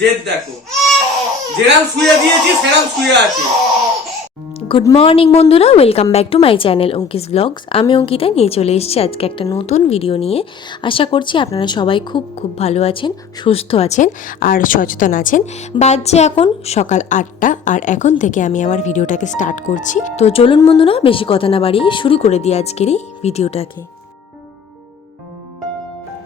জেদ দেখো। যেরাম শুয়ে দিয়েছি, সেরাম শুয়ে আছে। গুড মর্নিং বন্ধুরা। Welcome back to my channel Ankis vlogs আমি অঙ্কিতা, নিয়ে চলে এসেছি আজকে একটা নতুন ভিডিও নিয়ে। আশা করছি আপনারা সবাই খুব খুব ভালো আছেন, সুস্থ আছেন, আর সচেতন আছেন। বাজছে এখন সকাল আটটা, আর এখন থেকে আমি আমার ভিডিওটাকে স্টার্ট করছি। তো চলুন, বন্ধুরা, বেশি কথা না বাড়িয়ে শুরু করে দিই আজকের এই ভিডিওটাকে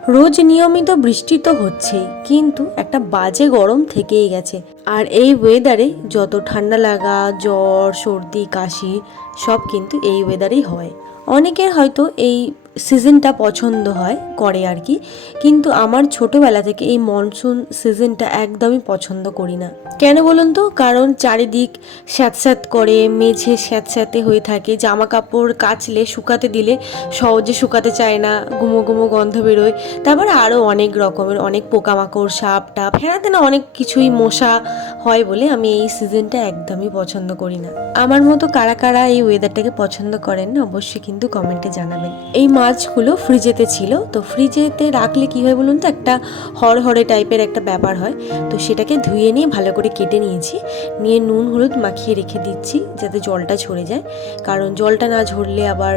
রোজ নিয়মিত বৃষ্টি তো হচ্ছেই কিন্তু একটা বাজে গরম থেকেই গেছে। আর এই ওয়েদারে যত ঠান্ডা লাগা, জ্বর, সর্দি, কাশি, সব কিন্তু এই ওয়েদারেই হয়। অনেকের হয়তো এই সিজনটা পছন্দ হয়, করে আর কি। কিন্তু আমার ছোটবেলা থেকে এই মনসুন সিজনটা একদমই পছন্দ করি না। কেন বলুন তো? কারণ চারিদিক স্যাঁতস্যাঁত করে, মেঝে স্যাঁতস্যাঁতে হয়ে থাকে জামা কাপড় কাচলে, শুকাতে দিলে সহজে শুকাতে চায় না, গুমো গুমো গন্ধ বেরোয়। তারপর আরও অনেক রকমের, অনেক পোকামাকড়, সাপ টাপ, হেরাতে না অনেক কিছুই মশা হয় বলে আমি এই সিজনটা একদমই পছন্দ করি না। আমার মতো কারা কারা এই ওয়েদারটাকে পছন্দ করেন না অবশ্যই কিন্তু কমেন্টে জানাবেন। এই মাছগুলো ফ্রিজেতে ছিল। তো ফ্রিজেতে রাখলে কী হয় বলুন তো? একটা হরহরে টাইপের একটা ব্যাপার হয়। তো সেটাকে ধুয়ে নিয়ে ভালো করে কেটে নিয়েছি। নিয়ে নুন, হলুদ মাখিয়ে রেখে দিচ্ছি যাতে জলটা ঝরে যায়। কারণ জলটা না ঝরলে আবার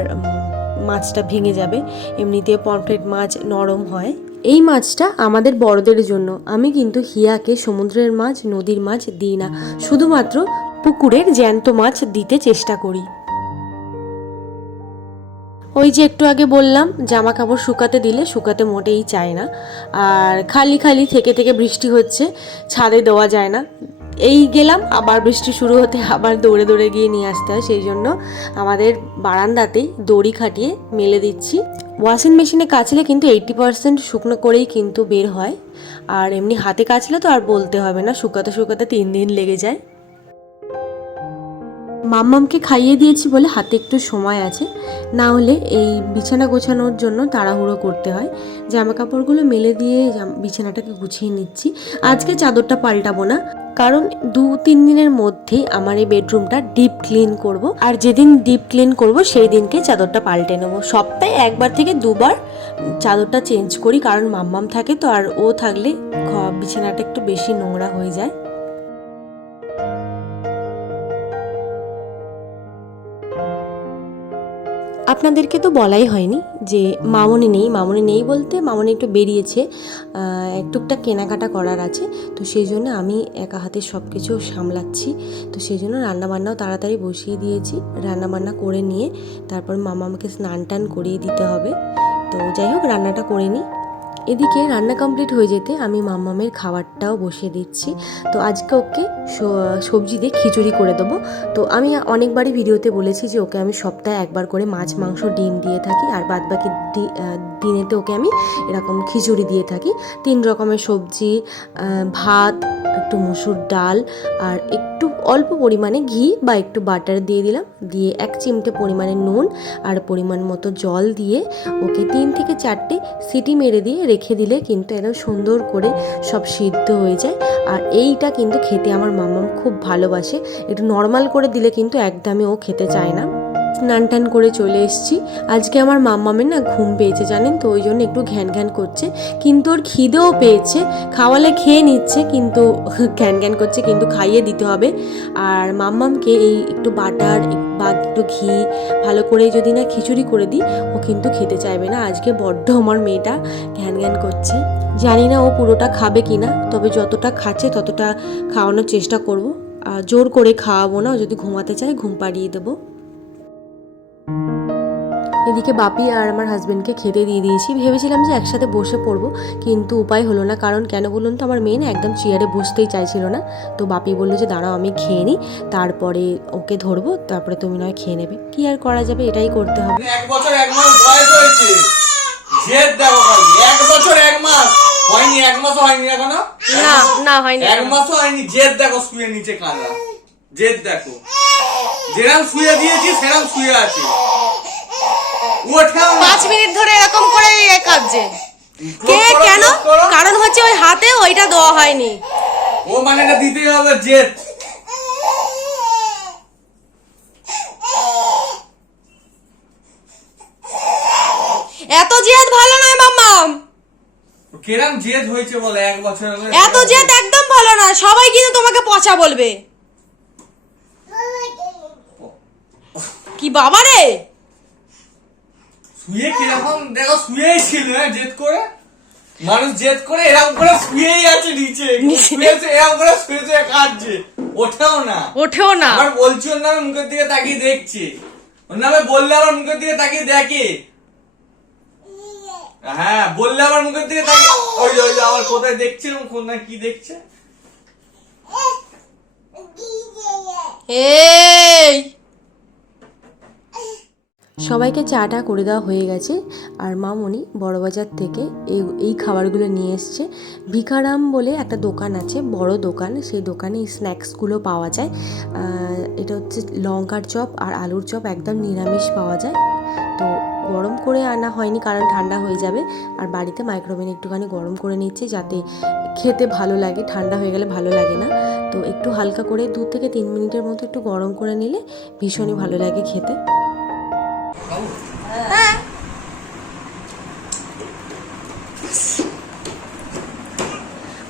মাছটা ভেঙে যাবে। এমনিতে পমফ্রেট মাছ নরম হয়। এই মাছটা আমাদের বড়দের জন্য। আমি কিন্তু হিয়াকে সমুদ্রের মাছ, নদীর মাছ দিই না। শুধুমাত্র পুকুরের জ্যান্ত মাছ দিতে চেষ্টা করি। ওই যে একটু আগে বললাম জামা কাপড় শুকাতে দিলে শুকাতে মোটেই চায় না। আর খালি খালি থেকে থেকে বৃষ্টি হচ্ছে, ছাদে দেওয়া যায় না। এই গেলাম, আবার বৃষ্টি শুরু হতে আবার দৌড়ে দৌড়ে গিয়ে নিয়ে আসতে হয়। সেই জন্য আমাদের বারান্দাতেই দড়ি খাটিয়ে মেলে দিচ্ছি। ওয়াশিং মেশিনে কাচলে কিন্তু এইটি পার্সেন্ট শুকনো করেই কিন্তু বের হয়। আর এমনি হাতে কাচলে তো আর বলতে হবে না, শুকাতে শুকাতে তিন দিন লেগে যায়। মাম্মামকে খাইয়ে দিয়েছি বলে হাতে একটু সময় আছে। না হলে এই বিছানা গোছানোর জন্য তাড়াহুড়ো করতে হয়। জামা কাপড়গুলো মেলে দিয়ে বিছানাটাকে গুছিয়ে নিচ্ছি। আজকে চাদরটা পাল্টাবো না। কারণ দু, তিন দিনের মধ্যেই আমার এই বেডরুমটা ডিপ ক্লিন করব। আর যেদিন ডিপ ক্লিন করব, সেই দিনকে চাদরটা পাল্টে নেব। সপ্তাহে একবার থেকে দুবার চাদরটা চেঞ্জ করি। কারণ মাম্মাম থাকে তো, আর ও থাকলে বিছানাটা একটু বেশি নোংরা হয়ে যায়। আপনাদেরকে তো বলাই হয়নি যে মামনি নেই মামনি নেই বলতে মামনি একটু বেরিয়েছে টুকটাক কেনাকাটা করার আছে, তো সেই জন্য আমি একা হাতে সব কিছু সামলাচ্ছি, তো সেই জন্য রান্নাবান্নাও তাড়াতাড়ি বসিয়ে দিয়েছি, রান্নাবান্না করে নিয়ে তারপর মামা আমাকে স্নান টান করিয়ে দিতে হবে, তো যাই হোক রান্নাটা করে নিই। এদিকে রান্না কমপ্লিট হয়ে যেতে আমি মাম্মামের খাবারটাও বসিয়ে দিচ্ছি, তো আজকে ওকে সবজি দিয়ে খিচুড়ি করে দেবো। তো আমি অনেকবারই ভিডিওতে বলেছি যে ওকে আমি সপ্তাহে একবার করে মাছ, মাংস, ডিম দিয়ে থাকি আর বাদ বাকি দিনেতে ওকে আমি এরকম খিচুড়ি দিয়ে থাকি। তিন রকমের সবজি ভাত, একটু মসুর ডাল আর একটু অল্প পরিমাণে ঘি বা একটু বাটার দিয়ে দিলাম। দিয়ে এক চিমটে পরিমাণে নুন আর পরিমাণ মতো জল দিয়ে ওকে তিন থেকে চারটে সিটি মেরে দিয়ে রেখে দিলে কিন্তু এরকম সুন্দর করে সব সিদ্ধ হয়ে যায়। আর এইটা কিন্তু খেতে আমার মামাম খুব ভালোবাসে। একটু নর্মাল করে দিলে কিন্তু একদমই ও খেতে চায় না। স্নান টান করে চলে এসেছি। আজকে আমার মাম্মামের না ঘুম পেয়েছে জানেন তো, ওই জন্য একটু ঘ্যান ঘ্যান করছে। কিন্তু ওর খিদেও পেয়েছে। খাওয়ালে খেয়ে নিচ্ছে কিন্তু, ঘ্যান ঘ্যান করছে কিন্তু খাইয়ে দিতে হবে। আর মাম্মামকে এই একটু বাটার বা একটু ঘি ভালো করে যদি না খিচুড়ি করে দিই, ও কিন্তু খেতে চাইবে না। আজকে বড্ড আমার মেয়েটা ঘ্যান ঘ্যান করছে। জানি না ও পুরোটা খাবে কি না, তবে যতটা খাচ্ছে ততটা খাওয়ানোর চেষ্টা করব। আর জোর করে খাওয়াবো না যদি ঘুমাতে চায় ঘুম পাড়িয়ে দেবো। এদিকে বাপি আর আমার হাজব্যান্ডকে খেতে দিয়ে দিয়েছি। ভেবেছিলাম যে একসাথে বসে পড়ব কিন্তু উপায় হলো না কারণ কেন বলুন তো আমার মেয়ে না একদম চেয়ারে বসতেই চাইছিল না। তো বাপি বলল যে দাঁড়াও আমি খেয়ে নিই তারপরে ওকে ধরবো তারপরে তুমি নয় খেয়ে নেবে। কি আর করা যাবে এটাই করতে হবে। এক বছর এক মাস বয়স হয়েছে জেদ দেখো খালি এক বছর এক মাস হয়নি এক মাসও হয়নি এখনও? না না হয়নি এক মাসও হয়নি জেদ দেখো শুয়ে নিচে কাঁদা জেদ দেখো। যেরাম শুয়ে দিয়েছি সেরাম শুয়ে আছে। না। পাঁচ মিনিট ধরে এরকম করে কাঁদছে। কে কেন? কারণ হচ্ছে ওই হাতে ওইটা দেওয়া হয়নি। ও মানে দিতেই হবে জেদ। এত জেদ ভালো নয় মাম্মাম কেরাম জেদ হয়েছে বলে এক বছর এত জেদ একদম ভালো ভালো না সবাই কিন্তু তোমাকে পচা বলবে। কি বাবা রে? শুয়ে কীরকম দেখো শুয়েই ছিল হ্যাঁ জেদ করে। মানুষ জেদ করে এরকম করে শুয়েই আছে নিচে। শুয়েছে এরকম করে শুয়েছে কাঁদছে ওঠেও না। ওঠেও না। আবার বলছি ওর নামে মুখের দিকে তাকিয়ে দেখছে। ওর নামে বললে আবার মুখের দিকে তাকিয়ে দেখে। হ্যাঁ বললে আবার মুখের দিকে তাকিয়ে ওই ওই আবার কোথায় দেখছে কোথায় কি দেখছে? এই! সবাইকে চাটা করে দেওয়া হয়ে গেছে। আর মামনি বড়বাজার থেকে এই এই খাবারগুলো নিয়ে এসছে। ভিকারাম বলে একটা দোকান আছে, বড় দোকান। সেই দোকানে এই স্ন্যাক্সগুলো পাওয়া যায়। এটা হচ্ছে লঙ্কার চপ আর আলুর চপ একদম নিরামিষ পাওয়া যায়। তো গরম করে আনা হয়নি কারণ ঠান্ডা হয়ে যাবে। আর বাড়িতে মাইক্রোওভেন একটুখানি গরম করে নিচ্ছি যাতে খেতে ভালো লাগে, ঠান্ডা হয়ে গেলে ভালো লাগে না। তো একটু হালকা করে দু থেকে তিন মিনিটের মতো একটু গরম করে নিলে ভীষণই ভালো লাগে খেতে।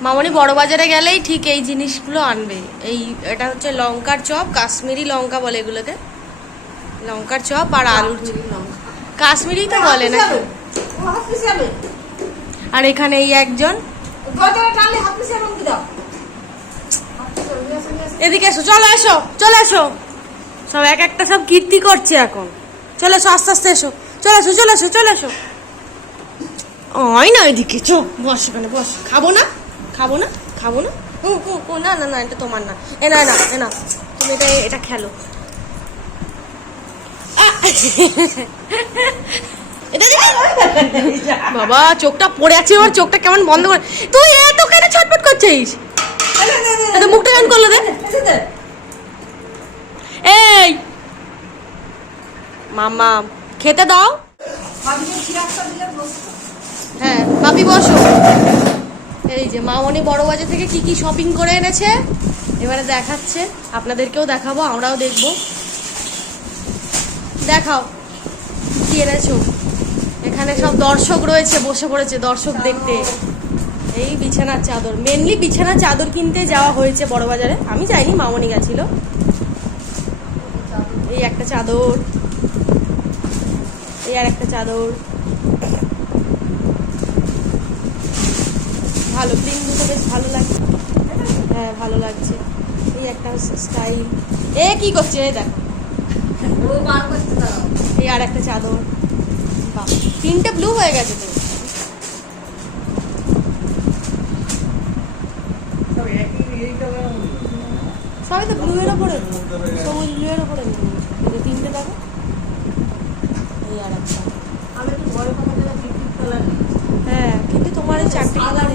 মামনি বড় বাজারে গেলেই ঠিক এই জিনিসগুলো আনবে। এই এটা হচ্ছে লঙ্কার চপ কাশ্মীরি লঙ্কা বলে এগুলোকে। লঙ্কার চপ আর আলুর চপ কাশ্মীরি তো বলে না। আর এখানে এই একজন। এদিকে এসো চলো এসো চলে এসো। সব এক একটা সব কীর্তি করছে এখন। চলে এসো আস্তে আস্তে এসো। চলে এসো চলে এসো চলে এসো। ওই না এদিকে চো বস এখানে বস। খাব না? খাব না? খাব না? ও, ও, ও, না না না এটা তোমার না। এ না না এ না। তুমি এটা এটা খেলো। বাবা চোখটা পড়ে আছে ওর চোখটা কেমন বন্ধ করে। তুই এত কেন ছটফট করছিস? মুখটা কেমন করল দে? এই! মামা খেতে দাও। হ্যাঁ ভাবি বসো। এই যে মামনি বড় বাজার থেকে কি কি শপিং করে এনেছে? এবারে দেখাচ্ছে। আপনাদেরকেও দেখাবো, আমরাও দেখব। দেখাও, কি এনেছো? এখানে সব দর্শক রয়েছে, বসে পড়েছে দর্শক দেখতে। এই বিছানার চাদর। মেনলি বিছানার চাদর কিনতে যাওয়া হয়েছে বড় বাজারে। আমি যাইনি, মামনি গেছিল। এই একটা চাদর। এই আর একটা চাদর। ভালো প্রিন্ট দুটো বেশ ভালো লাগছে। হ্যাঁ ভালো লাগছে। এই একটা স্টাইল এ কি করছে? এই দেখো। এই আর একটা চাদর। বাহ তিনটে ব্লু হয়ে গেছে তো। সবাই তো ব্লু এর ওপরে। সবুজ ব্লু এর ওপরে তিনটে দেখো। এই আর একটা। হ্যাঁ কিন্তু তোমার এই চারটে কালার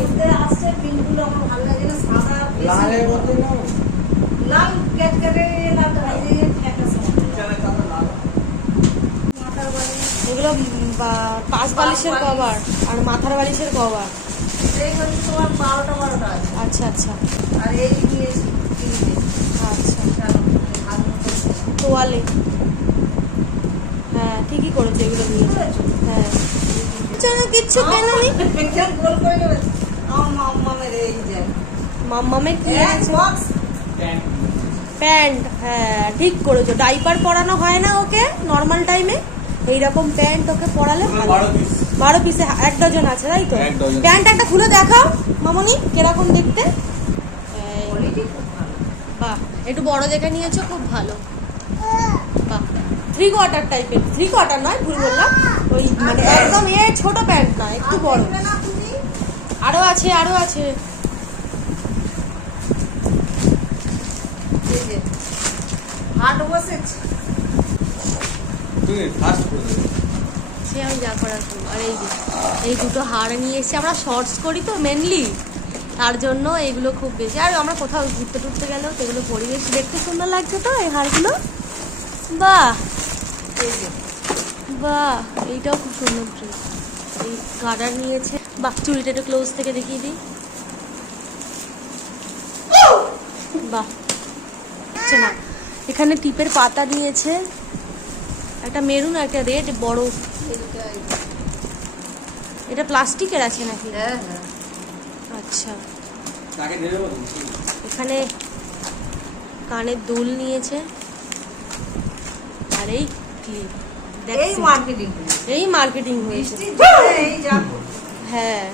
লালের মতো না এগুলো উম, বা- পাশ বালিশের কভার আর মাথার বালিশের কভার। আচ্ছা আচ্ছা। আচ্ছা। তোয়ালে। হ্যাঁ ঠিকই করেছে এগুলো নিয়ে হ্যাঁ। কিচ্ছু কেননি মাম্মামে কি প্যান্ট হ্যাঁ ঠিক করেছ। ডাইপার পরানো হয় না ওকে নর্মাল টাইমে? এইরকম প্যান্ট ওকে পরালে বারো বারো পিসে এক ডজন আছে তাই তো? প্যান্ট একটা খুলে দেখাও মামনি কীরকম দেখতে? বাহ একটু বড় দেখে নিয়েছো খুব ভালো। বাহ থ্রি কোয়ার্টার টাইপের থ্রি কোয়ার্টার নয় ভুল বললাম। ওই মানে একদম এ ছোট প্যান্ট না একটু বড়। আরও আছে আরও আছে। করে দেবে সে আমি যা করব। আর এই এই দুটো হাড় নিয়ে এসেছি আমরা শর্টস করি তো মেনলি তার জন্য এগুলো খুব বেশি। আর আমরা কোথাও ঘুরতে টুরতে গেলেও সেগুলো পরিবেশ দেখতে সুন্দর লাগছে তো এই হাড়গুলো বাহ! বাহ! এইটাও খুব সুন্দর ড্রেস এই গার্ডার নিয়েছে। বাহ! চুড়িটা একটু ক্লোজ থেকে দেখিয়ে দিই। বাহ! হচ্ছে না। এখানে টিপের পাতা নিয়েছে একটা মেরুন আর একটা রেড বড়। এটা প্লাস্টিকের আছে নাকি? আচ্ছা। তাকে দিয়ে দেবো এখানে কানের দুল নিয়েছে। আর এই ক্লিপ এই মার্কেটিং এই মার্কেটিং হয়েছে। হ্যাঁ।